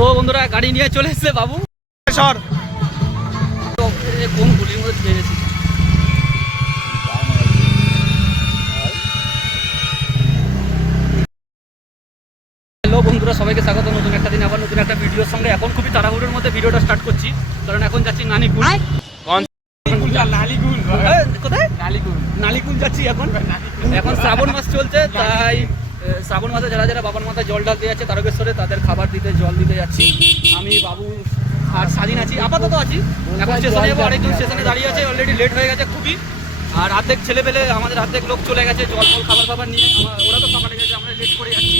তো বন্ধুরা গাড়ি নিয়ে চলে এসছে বাবু। সর। তো কোন গুলির মধ্যে ঢুকে গেছি? হ্যালো বন্ধুরা সবাইকে স্বাগত। নতুন একটা দিন আবার নতুন একটা ভিডিওর সঙ্গে এখন খুবই তাড়াহুড়োর মধ্যে ভিডিওটা স্টার্ট করছি। কারণ এখন যাচ্ছি নানিকুল। লালিগুল কোথায়? নালিকুল যাচ্ছি এখন। এখন শ্রাবণ মাস চলছে তাই শ্রাবণ মাসে যারা যারা বাবার মাথায় জল ঢালতে যাচ্ছে তারকেশ্বরে তাদের খাবার দিতে জল দিতে যাচ্ছি। আমি বাবু আর স্বাধীন আছি আপাতত আছি। এখন স্টেশনে যাব আরেকজন স্টেশনে দাঁড়িয়ে আছে অলরেডি লেট হয়ে গেছে খুবই। আর অর্ধেক ছেলে পেলে আমাদের অর্ধেক লোক চলে গেছে জল ফল খাবার খাবার নিয়ে। ওরা তো সকালে গেছে আমরা লেট করে যাচ্ছি।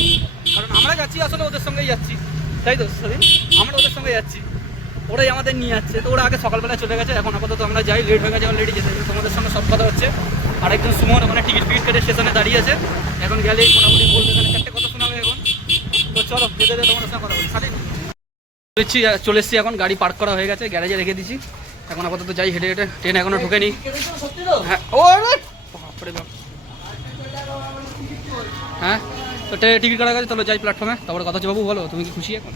কারণ আমরা যাচ্ছি আসলে ওদের সঙ্গেই যাচ্ছি। তাই তো স্বাধীন আমরা ওদের সঙ্গে যাচ্ছি। ওরাই আমাদের নিয়ে যাচ্ছে। তো ওরা আগে সকালবেলা চলে গেছে এখন আপাতত আমরা যাই লেট হয়ে গেছে অলরেডি যেতে তোমাদের সঙ্গে সব কথা হচ্ছে। আরেকজন সুমন ওখানে টিকিট ফিকিট কেটে স্টেশনে দাঁড়িয়ে আছে। এখন গেলেই মোটামুটি বলবে এখানে চারটে কথা শোনাবে এখন। তো চলো যেতে যেতে তোমাদের সঙ্গে কথা বলি। চলেছি চলে এসেছি এখন গাড়ি পার্ক করা হয়ে গেছে গ্যারেজে রেখে দিছি এখন আপাতত যাই হেঁটে হেঁটে ট্রেন এখনও ঢুকেনি। হ্যাঁ ও বাপরে বাপ। হ্যাঁ তো ট্রেনে টিকিট কাটা গেছে চলো যাই প্ল্যাটফর্মে তারপরে কথা হচ্ছে বাবু বলো তুমি কি খুশি এখন?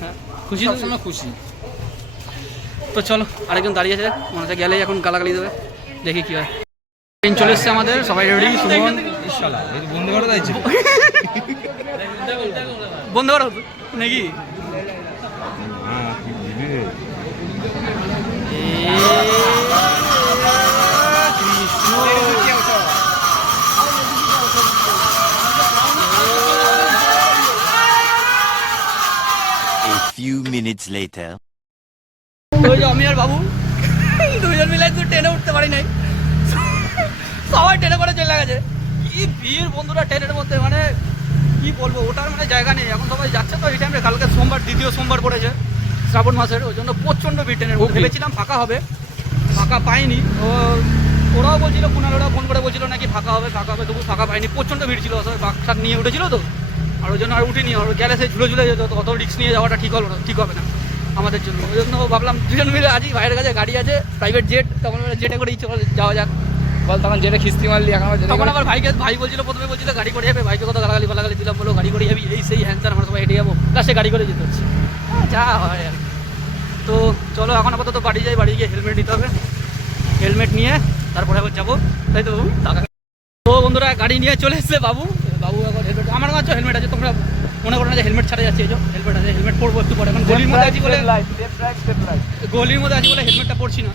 হ্যাঁ খুশি? সবসময় খুশি। তো চলো আরেকজন দাঁড়িয়ে আছে মনে হচ্ছে গেলেই এখন গালাগালি দেবে। দেখি কি হয়। ট্রেন চলে এসছে আমাদের সবাই রেডি সুমন? বন্ধু করে দিয়েছে বন্ধ করো নাকি? হ্যাঁ A few minutes later. আমি আর বাবু দুজন মিলে একটু ট্রেনে উঠতে পারি নাই। সবাই ট্রেনে করে চলে গেছে। কি ভিড় বন্ধুরা ট্রেনের মধ্যে মানে কি বলব ওটার মানে জায়গা নেই। এখন সবাই যাচ্ছে তো এই টাইমে কালকে সোমবার দ্বিতীয় সোমবার পড়েছে শ্রাবণ মাসের ওই জন্য প্রচণ্ড ভিড় ট্রেনের মধ্যে। ভেবেছিলাম ফাঁকা হবে ফাঁকা পাইনি। ও ওরাও বলছিল কুনাল ওরা ফোন করে বলছিল নাকি ফাঁকা হবে ফাঁকা হবে তবু ফাঁকা পাইনি। প্রচণ্ড ভিড় ছিল সবাই বাক্সার নিয়ে উঠেছিল তো আর ওই জন্য আর উঠিনি। আর গেলে সে ঝুলে ঝুলে যেত তো অত রিক্স নিয়ে যাওয়াটা ঠিক হলো না ঠিক হবে না আমাদের জন্য। ওই জন্য ভাবলাম দুজন মিলে আজই ভাইয়ের কাছে গাড়ি আছে প্রাইভেট জেট তখন জেটে করে ইচ্ছে করে যাওয়া যাক। বল তখন যেটা খিস্তি মারলি এখন তখন আবার ভাইকে ভাই বলছিল প্রথমে বলছিল গাড়ি করে যাবে? ভাইকে কত গালাগালি ফালাগালি দিলাম বলো গাড়ি করে যাবি? এই সেই হ্যান স্যার আমরা সবাই হেঁটে যাব। লাস্টে গাড়ি করে যেতে হচ্ছে। যা হয় আর কি। তো চলো এখন আপাতত বাড়ি যাই বাড়ি গিয়ে হেলমেট নিতে হবে। হেলমেট নিয়ে তারপরে আবার যাব। তাই তো বাবু? টাকা- তো বন্ধুরা গাড়ি নিয়ে চলে এসছে বাবু। বাবু এখন হেলমেট আমার কাছে হেলমেট আছে তোমরা মনে করো না যে হেলমেট ছাড়া যাচ্ছে এই হেলমেট আছে হেলমেট পরবো একটু পরে। এখন গলির মধ্যে আছি বলে গলির মধ্যে আছি বলে হেলমেটটা পরছি না।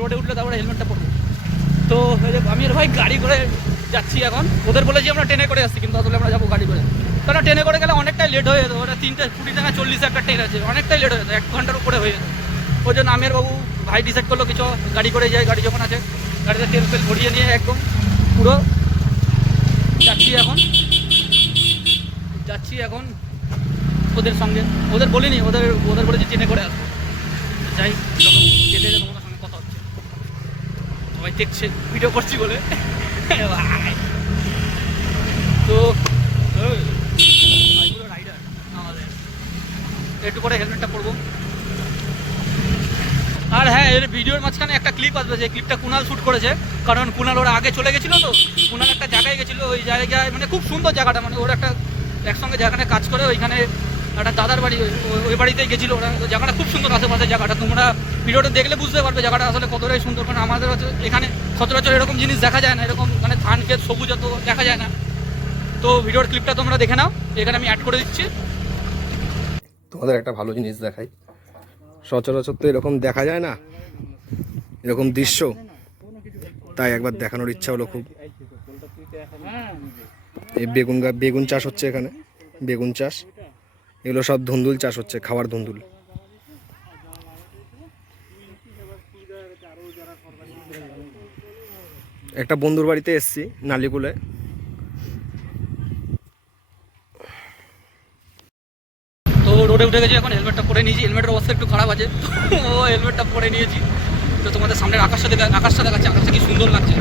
রোডে উঠলে তারপরে হেলমেটটা পরবো। তো আমি আর ভাই গাড়ি করে যাচ্ছি এখন। ওদের বলেছি আমরা ট্রেনে করে আসছি, কিন্তু আসলে আমরা যাব গাড়ি করে। কারণ ট্রেনে করে গেলে অনেকটাই লেট হয়ে যেত। ওটা তিনটে কুড়ি টাকা চল্লিশ একটা ট্রেন আছে, অনেকটাই লেট হয়ে যেত, এক ঘণ্টার উপরে হয়ে যেত। ওই জন্য আমের বাবু, ভাই ডিসাইড করল কিছু গাড়ি করে যাই, গাড়ি যখন আছে, গাড়িতে তেল ফেল ভরিয়ে নিয়ে একদম পুরো যাচ্ছি এখন। যাচ্ছি এখন ওদের সঙ্গে। ওদের বলিনি, ওদের ওদের বলেছি ট্রেনে করে আসব। যাই চলো যেতে যেতে তোমাদের সঙ্গে কথা হচ্ছে সবাই দেখছে ভিডিও করছি বলে। তো ভাইগুলো আমাদের। একটু পরে হেলমেটটা পরবো আর হ্যাঁ এর ভিডিওর মাঝখানে একটা ক্লিপ আসবে, যে ক্লিপটা কুনাল শ্যুট করেছে কারণ কুনাল ওরা আগে চলে গেছিল তো, কুনাল একটা জায়গায় গেছিল, ওই জায়গায় মানে খুব সুন্দর জায়গাটা মানে ওরা একটা একসঙ্গে যেখানে কাজ করে, ওইখানে একটা দাদার বাড়ি, ওই- বাড়িতেই গেছিল ওরা। জায়গাটা খুব সুন্দর আশেপাশে জায়গাটা। তোমরা ভিডিওটা দেখলে বুঝতে পারবে জায়গাটা আসলে কতটাই সুন্দর। কারণ আমাদের এখানে সচরাচর এরকম জিনিস দেখা যায় না। এরকম মানে ধান ক্ষেত সবুজ অত দেখা যায় না। তো ভিডিওর ক্লিপটা তোমরা দেখে নাও। এখানে আমি অ্যাড করে দিচ্ছি। তোমাদের একটা ভালো জিনিস দেখাই। সচরাচর তো এরকম দেখা যায় না। এরকম দৃশ্য। তাই একবার দেখানোর ইচ্ছা হলো খুব। এই বেগুন বেগুন চাষ হচ্ছে এখানে। বেগুন চাষ। এগুলো সব ধুন্দুল চাষ হচ্ছে খাবার ধুন্দুল। একটা বন্ধুর বাড়িতে এসছি, নালিকুলে। তো রোডে উঠে গেছি এখন হেলমেটটা পরে নিয়েছি হেলমেটের অবস্থা একটু খারাপ আছে। ও হেলমেটটা পরে নিয়েছি। তো তোমাদের সামনের আকাশটা দেখা আকাশটা দেখাচ্ছে, আকাশটা কি সুন্দর লাগছে।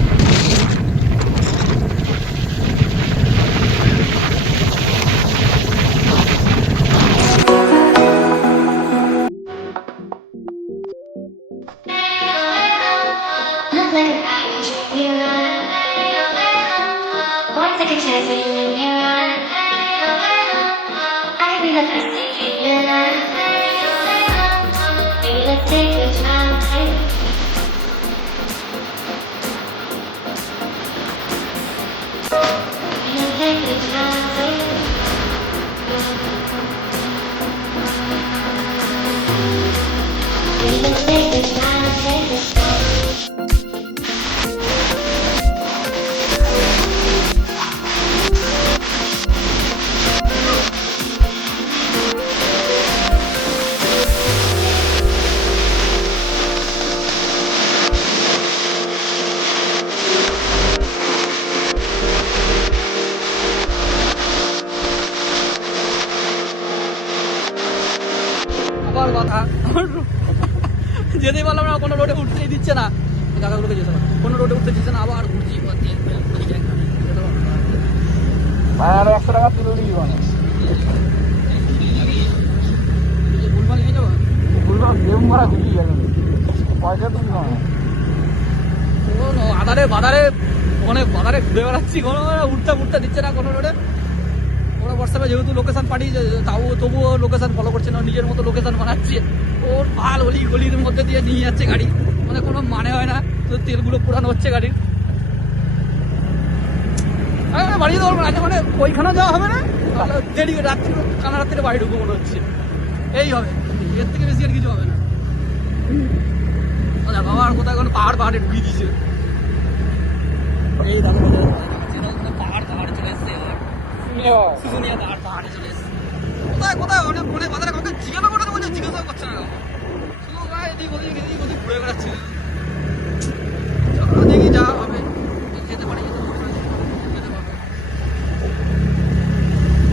মানে আধারে বাধারে অনেক বাধারে ঘুরে বেড়াচ্ছি, কোনো উঠতে উঠতে দিচ্ছে না কোনো রোডে। ওরা হোয়াটসঅ্যাপে যেহেতু লোকেশন পাঠিয়েছে তাও তবুও লোকেশন ফলো করছে না নিজের মতো লোকেশন বানাচ্ছে। ওর ভালো অলি গলির মধ্যে দিয়ে নিয়ে যাচ্ছে গাড়ি। মানে কোনো মানে হয় না, তো তেলগুলো পুরানো হচ্ছে গাড়ির। আরে বাড়ি যেতে না মানে ওইখানে যাওয়া হবে না? দেরি, রাত্রি কানা রাত্রে বাড়ি ঢুকবো মনে হচ্ছে। এই হবে, এর থেকে বেশি আর কিছু হবে না। আর কোথায় কোনো পাহাড় পাহাড়ে ঢুকিয়ে দিয়েছে। এই দেখো পাহাড় পাহাড়ে চলে এসছে শুশুনিয়া পাহাড় পাহাড়ে চলে এসছে। কোথায় কোথায়? অনেক অনেক বাজারে কাউকে জিজ্ঞাসা করে বলছে জিজ্ঞাসা করছে না শুধু এদিক ওদিক এদিক ওদিক ঘুরে বেড়াচ্ছে। দেখি যা হবে। যেতে পারি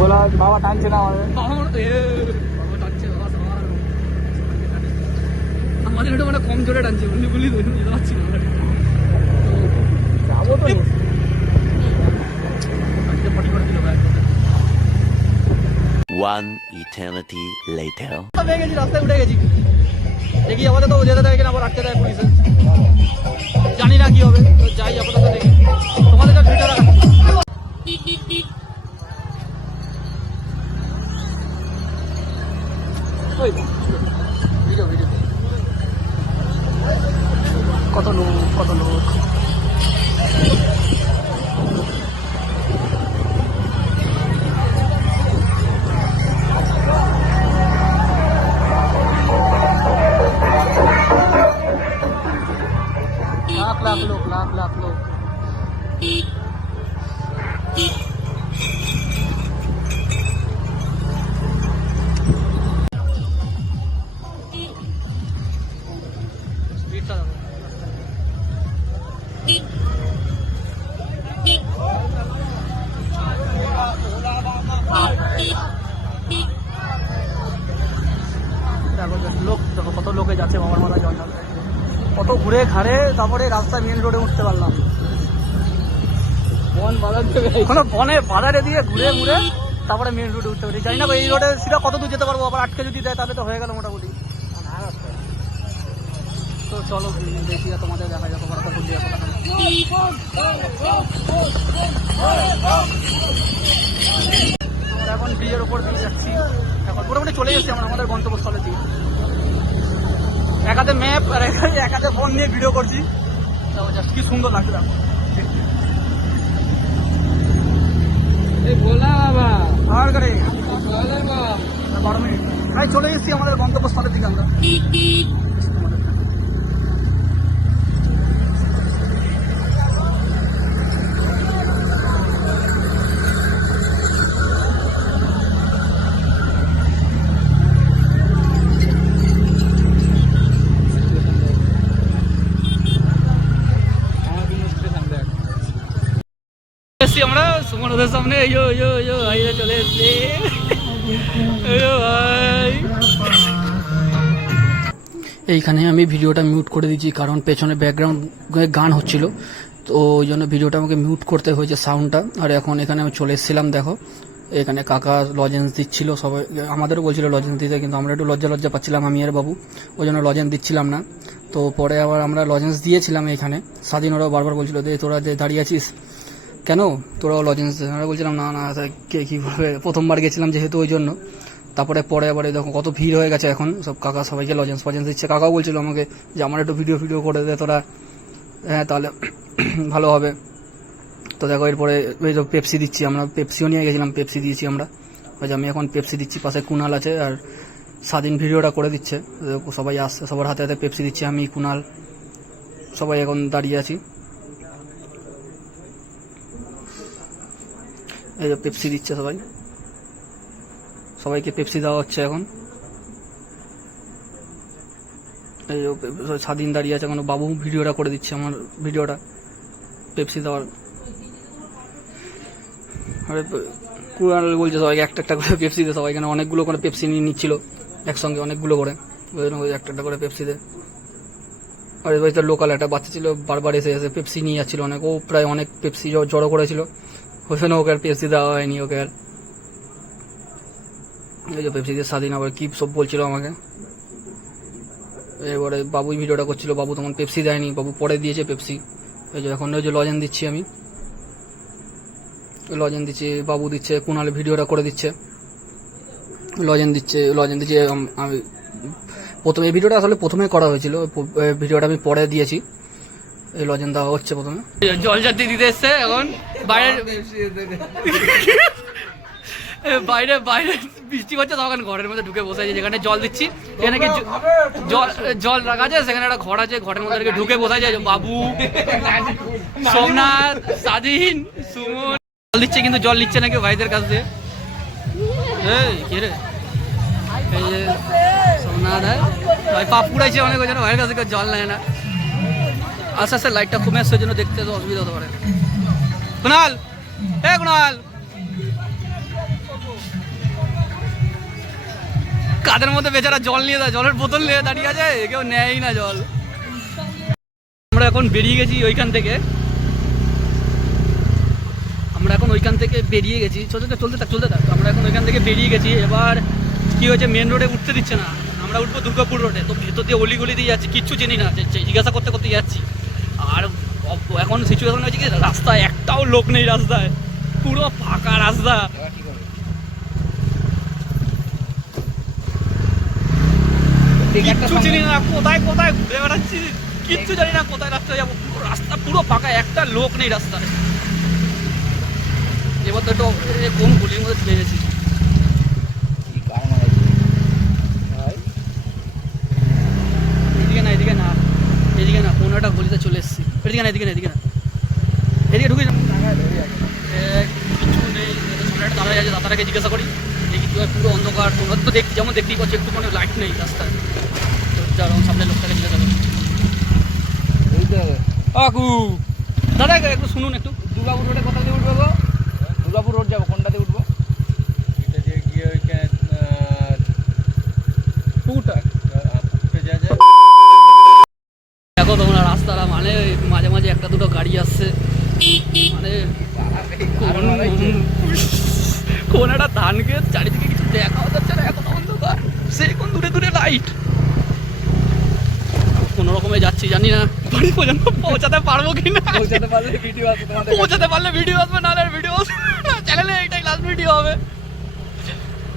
বলা বাবা টানছে না আমাদের আমার এ বাবা টানছে বাবা সবার আমাদের একটু মানে কম জোরে টানছে বুঝলি বুঝলি তো যেতে পারছি না যাব তো। One eternity later. গেছি রাস্তায় উঠে গেছি। দেখি আমাদের তো যেতে দেয় কিনা আবার আটকে দেয় পুলিশে। জানি না কি হবে তো যাই আপাতত দেখি। তোমাদের কাছে ভিডিও রাখা। ওই তো, ভিডিও ভিডিও কত লোক কত লোক ঘুরে ঘাড়ে তারপরে রাস্তা মেন রোডে উঠতে পারলাম। কোনো বনে বাজারে দিয়ে ঘুরে ঘুরে তারপরে মেন রোডে উঠতে পারি। জানি না এই রোডে সেটা কত দূর যেতে পারব? আবার আটকে যদি দেয় তাহলে তো হয়ে গেল মোটামুটি। তো চলো দেখি তোমাদের দেখা যাক দিয়ে কথা আমরা এখন ব্রিজের উপর দিয়ে যাচ্ছি। এখন মোটামুটি চলে এসেছি আমরা আমাদের গন্তব্যস্থলের দিকে এক হাতে ম্যাপ আর এক হাতে- ফোন নিয়ে ভিডিও করছি। জাস্ট কি সুন্দর লাগছে দেখো। বাবা। আর করে বারো মিনিট। প্রায় চলে এসেছি আমাদের গন্তব্যস্থলের দিকে আমার কিন্তু স্টেশন দেখ এসছি আমরা সুমন ইয়ো ইয়ো ইয়ো ভাইরা চলে ভাই এইখানে আমি ভিডিওটা মিউট করে দিচ্ছি কারণ পেছনে ব্যাকগ্রাউন্ড গান হচ্ছিল। তো ওই জন্য ভিডিওটা আমাকে মিউট করতে হয়েছে সাউন্ডটা আর এখন এখানে আমি চলে এসেছিলাম, দেখো। এখানে কাকা লজেন্স দিচ্ছিল, সবাই, আমাদেরও বলছিল লজেন্স দিতে, কিন্তু আমরা একটু লজ্জা লজ্জা পাচ্ছিলাম, আমি আর বাবু। ওই জন্য লজেন্স দিচ্ছিলাম না। তো পরে আবার আমরা লজেন্স দিয়েছিলাম এখানে। স্বাধীন ওরাও বারবার বলছিল যে তোরা যে দাঁড়িয়ে আছিস কেন? তোরাও লজেন্স আমরা বলছিলাম, না না কে, কী করবে প্রথমবার গেছিলাম যেহেতু ওই জন্য। তারপরে পরে আবার দেখো কত ভিড় হয়ে গেছে এখন। সব কাকা সবাইকে লজেন্স ফজেন্স দিচ্ছে। কাকাও বলছিল আমাকে যে, আমার একটু ভিডিও ভিডিও করে দে তোরা। হ্যাঁ তাহলে ভালো হবে। তো দেখো, এরপরে এই তো পেপসি দিচ্ছি আমরা। পেপসিও নিয়ে গেছিলাম পেপসি দিয়েছি আমরা। ওই যে আমি এখন পেপসি দিচ্ছি। পাশে কুনাল আছে আর স্বাধীন ভিডিওটা করে দিচ্ছে। সবাই আসছে, সবার হাতে হাতে পেপসি দিচ্ছি। আমি কুনাল, সবাই এখন দাঁড়িয়ে আছি। এই যে পেপসি দিচ্ছে সবাই। সবাইকে পেপসি দেওয়া হচ্ছে এখন। এই স্বাধীন দাঁড়িয়ে আছে এখন। বাবু ভিডিওটা করে দিচ্ছে আমার ভিডিওটা। পেপসি দেওয়ার। আরে বলছে সবাইকে, একটা একটা করে পেপসি দে সবাই এখানে অনেকগুলো করে পেপসি নিয়ে নিচ্ছিল একসঙ্গে, অনেকগুলো করে। ওই জন্য একটা একটা করে পেপসি দে। আর তো লোকাল একটা বাচ্চা ছিল, বারবার এসে এসে পেপসি নিয়ে যাচ্ছিল অনেক। ও প্রায় অনেক পেপসি জড়ো করেছিল। জন্য ওকে আর পেপসি দেওয়া হয়নি ওকে আর। এই যে পেপসি দিয়ে স্বাধীন আবার কি সব বলছিল আমাকে। এবারে বাবুই ভিডিওটা করছিল, বাবু তখন পেপসি দেয়নি, বাবু পরে দিয়েছে পেপসি এই যে এখন ওই যে লজেন দিচ্ছি আমি। লজেন দিচ্ছে, বাবু দিচ্ছে কুনালে ভিডিওটা করে দিচ্ছে। লজেন দিচ্ছে লজেন দিচ্ছে, আম- প্রথমে এই ভিডিওটা আসলে প্রথমে করা হয়েছিল ভিডিওটা আমি পরে দিয়েছি। এই লজেন দেওয়া হচ্ছে প্রথমে। জল জাতি দিতে এসছে এখন। বাইরে বাইরে বাইরে বৃষ্টি হচ্ছে, তখন ঘরের মধ্যে ঢুকে বসে আছে। যেখানে জল দিচ্ছি এখানে কি জল জল রাখা আছে, সেখানে একটা ঘর আছে, ঘরের মধ্যে ঢুকে বসে যায় বাবু, সোমনাথ, স্বাধীন, সুমন। জল দিচ্ছে কিন্তু জল নিচ্ছে নাকি ভাইদের কাছ দিয়ে? সোমনাথ ভাই। পাপ পুড়াইছে অনেক, ওই ভাইয়ের কাছে জল নেয় না। আস্তে আস্তে লাইটটা কমে আসছে জন্য দেখতে অসুবিধা হতে পারে। কুণাল! হে কুণাল! কাদের মধ্যে বেচারা জল নিয়ে দেয় জলের বোতল নিয়ে দাঁড়িয়ে আছে? কেউ নেয়ই না জল। আমরা এখন বেরিয়ে গেছি ওইখান থেকে। আমরা এখন ওইখান থেকে বেরিয়ে গেছি। চলতে চলতে থাক চলতে থাক। আমরা এখন ওইখান থেকে বেরিয়ে গেছি। এবার কি হয়েছে মেন রোডে উঠতে দিচ্ছে না। আমরা উঠবো দুর্গাপুর রোডে তো ভেতর দিয়ে অলি গলি দিয়ে যাচ্ছি, কিচ্ছু চিনি না। জিজ্ঞাসা করতে করতে যাচ্ছি। আর এখন সিচুয়েশন হয়েছে কি রাস্তায় একটাও লোক নেই রাস্তায়। পুরো ফাঁকা রাস্তা। কিচ্ছু চিনি না কোথায় কোথায় ঘুরে বেড়াচ্ছি? কিচ্ছু জানি না কোথায় রাস্তায় যাব। পুরো রাস্তা পুরো ফাঁকা একটা লোক নেই রাস্তায়। এবার তো একটু কোন গুলির মধ্যে ঢুকে গেছি এদিকে না এদিকে না এদিকে না কোনো একটা গলিতে চলে এসেছি এদিকে না এদিকে না এদিকে না। এদিকে ঢুকে কিছু নেই দাঁড়ায় আছে দাদাটাকে জিজ্ঞাসা করি। দেখি কী পুরো অন্ধকার তোমরা তো দেখছি যেমন দেখতেই পাচ্ছি একটু কোনো লাইট নেই রাস্তায়। তো সামনে লোকটাকে জিজ্ঞাসা করি। কাকু দাদা একটু শুনুন একটু। দুর্গাপুর রোডে কোথা দিয়ে উঠবো গো দুর্গাপুর রোড যাব কোনটাতে উঠবো এটা দিয়ে গিয়ে ওইখানে পুকুরটা পুকুরটা যা যায় দেখো তোমরা রাস্তাটা মানে মাঝে মাঝে একটা দুটো গাড়ি আসছে মানে কোন- কোন একটা ধান ক্ষেত চারিদিকে কিছু দেখাও যাচ্ছে না এখন অন্ধকার সেই কোন দূরে দূরে লাইট কোনো রকমে যাচ্ছি জানি না বাড়ি পর্যন্ত পৌঁছাতে পারব কি না পৌঁছাতে পারলে ভিডিও তোমাদের পৌঁছাতে পারলে ভিডিও আসবে, নাহলে ভিডিও চ্যানেলে এটাই লাস্ট ভিডিও হবে।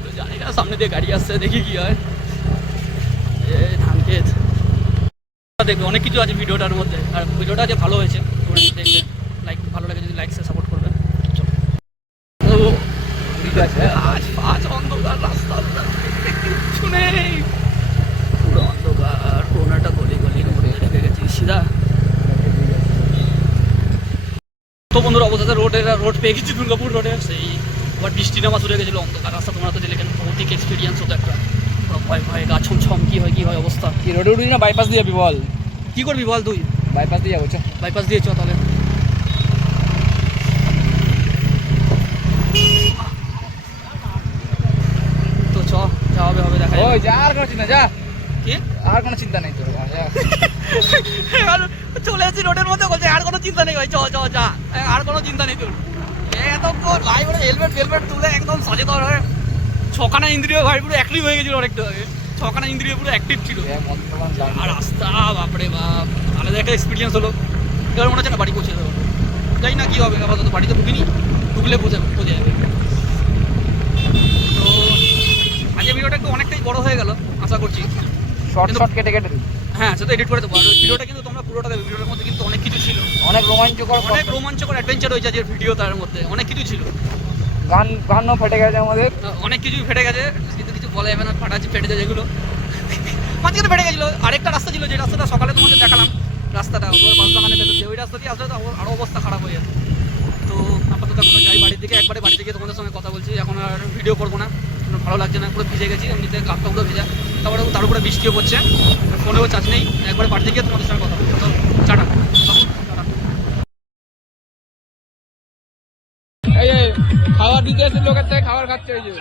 তো জানি না, সামনে দিয়ে গাড়ি আসছে, দেখি কি হয়। ধান ক্ষেত দেখবে, অনেক কিছু আছে ভিডিওটার মধ্যে। আর ভিডিওটা যে ভালো হয়েছে তোমরা দেখবে লাইক ভালো লাগে, যদি লাইক সাপোর্ট করবে। চলো। আজ আজ অন্ধকার রাস্তা কিচ্ছু নেই পুরো অন্ধকার কোনো একটা গলি গলির মধ্যে ঢুকে গেছি সিধা তো অবশেষে রোড পেয়ে গেছি দুর্গাপুর রোডে সেই আবার বৃষ্টি নামা শুরু গেছিল অন্ধকার রাস্তা তোমরা তো দেখলে ভৌতিক এক্সপিরিয়েন্স হতো একটা। ভয় ভয় গা ছম কি হয় কি হয় অবস্থা। কি রোডে উঠবি না বাইপাস দিয়ে যাবি বল? কি করবি বল তুই? বাইপাস দিয়ে যাব চ। বাইপাস দিয়ে চ তাহলে। তো চ যা হবে হবে দেখা ওই যা আর কোনো চিন্তা যা। কি? আর কোনো চিন্তা নেই তোর যা। আর চলে এসেছি রোডের মধ্যে বলছে আর কোনো চিন্তা নেই ভাই চ চ যা। আর কোনো চিন্তা নেই তোর। এতক্ষণ বলে হেলমেট ফেলমেট তুলে একদম সচেতন হয়ে ছখানা ইন্দ্রিয় ভাই পুরো অ্যাক্টিভ হয়ে গেছিল অনেকটা। আগে ছখানা ইন্দ্রিয় পুরো অ্যাক্টিভ ছিল। আর রাস্তা বাপরে বাপ। আলাদা একটা এক্সপিরিয়েন্স হলো। এবার মনে হচ্ছে না বাড়ি পৌঁছে দেবো। জানি না কি হবে আপাতত বাড়িতে ঢুকিনি ঢুকলে বোঝা বোঝা যাবে। তো আজকে শর্ট কিন্তু- শর্ট কেটে কেটে দিই হ্যাঁ সেটা এডিট করে দেবো। আর ভিডিওটা কিন্তু তোমরা পুরোটা দেবে ভিডিওটার মধ্যে কিন্তু অনেক কিছু ছিল। অনেক রোমাঞ্চকর অনেক রোমাঞ্চকর অ্যাডভেঞ্চার হয়েছে আজকের ভিডিও তার মধ্যে। অনেক কিছু ছিল। গান গানও ফেটে গেছে আমাদের। অনেক কিছুই ফেটে গেছে। কিন্তু কিছু বলা যাবে না ফাটাচ্ছে ফেটে যায় যেগুলো। মাঝখানে ফেটে গেছিল। আরেকটা রাস্তা ছিল যে রাস্তাটা সকালে তোমাদের দেখালাম। রাস্তাটা ওর বাগানের ভেতর দিয়ে ওই রাস্তা দিয়ে আসলে তো আরো- আরও অবস্থা খারাপ হয়ে যেত। তো আপাতত এখনও যাই বাড়ির দিকে। একবারে বাড়ি থেকে তোমাদের সঙ্গে কথা বলছি। এখন আর ভিডিও করব না। কোনো ভালো লাগছে না, পুরো ভিজে গেছি, এমনিতে কাপটা ভেজা। তারপরে তার উপরে বৃষ্টিও পড়ছে ফোনেও চার্জ নেই। একবারে বাড়িতে গিয়ে তোমাদের সঙ্গে কথা বলব। চাটা। এই খাবার দিতে এসে লোকের থেকে খাবার খাচ্ছে ওই যে।